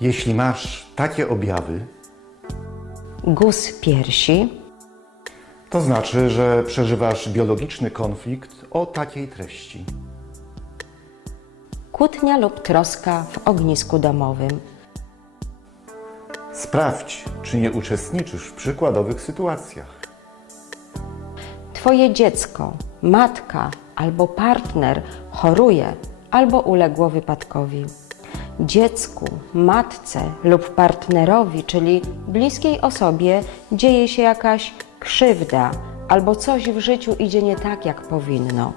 Jeśli masz takie objawy, Guz piersi, to znaczy, że przeżywasz biologiczny konflikt o takiej treści. kłótnia lub troska w ognisku domowym, Sprawdź, czy nie uczestniczysz w przykładowych sytuacjach. Twoje dziecko, matka albo partner choruje albo uległo wypadkowi. Dziecku, matce lub partnerowi, czyli bliskiej osobie, dzieje się jakaś krzywda albo coś w życiu idzie nie tak, jak powinno.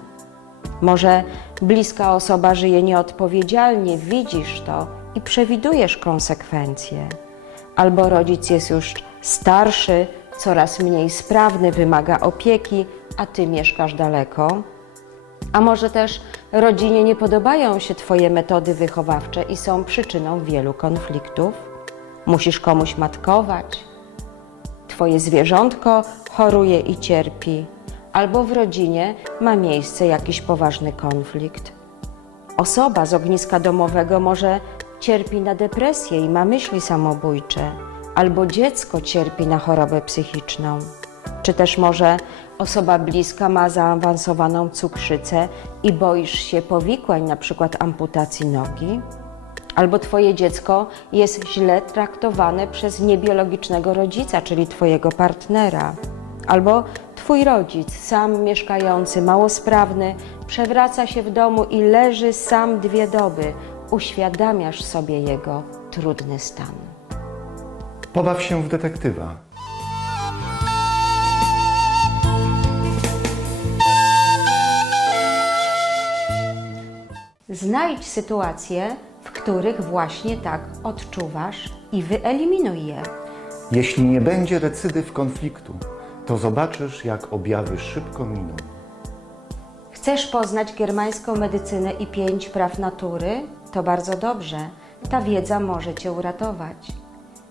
Może bliska osoba żyje nieodpowiedzialnie, widzisz to i przewidujesz konsekwencje. Albo rodzic jest już starszy, coraz mniej sprawny, wymaga opieki, a ty mieszkasz daleko. A może też rodzinie nie podobają się Twoje metody wychowawcze i są przyczyną wielu konfliktów? Musisz komuś matkować, Twoje zwierzątko choruje i cierpi, albo w rodzinie ma miejsce jakiś poważny konflikt. Osoba z ogniska domowego może cierpi na depresję i ma myśli samobójcze, albo dziecko cierpi na chorobę psychiczną. Czy też może osoba bliska ma zaawansowaną cukrzycę i boisz się powikłań, na przykład amputacji nogi? Albo Twoje dziecko jest źle traktowane przez niebiologicznego rodzica, czyli Twojego partnera. Albo Twój rodzic, sam mieszkający, małosprawny, przewraca się w domu i leży sam dwie doby. Uświadamiasz sobie jego trudny stan. Pobaw się w detektywa. Znajdź sytuacje, w których właśnie tak odczuwasz i wyeliminuj je. Jeśli nie będzie recydyw konfliktu, to zobaczysz, jak objawy szybko miną. Chcesz poznać germańską medycynę i pięć praw natury? To bardzo dobrze. Ta wiedza może Cię uratować.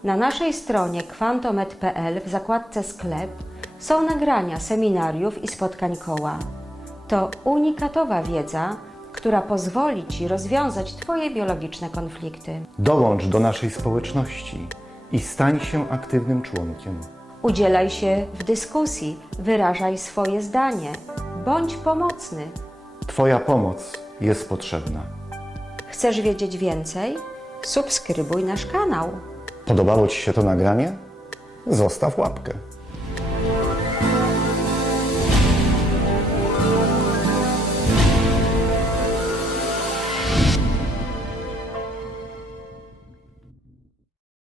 Na naszej stronie kwantomed.pl w zakładce sklep są nagrania seminariów i spotkań koła. To unikatowa wiedza, która pozwoli Ci rozwiązać Twoje biologiczne konflikty. Dołącz do naszej społeczności i stań się aktywnym członkiem. Udzielaj się w dyskusji, wyrażaj swoje zdanie. Bądź pomocny. Twoja pomoc jest potrzebna. Chcesz wiedzieć więcej? Subskrybuj nasz kanał. Podobało Ci się to nagranie? Zostaw łapkę.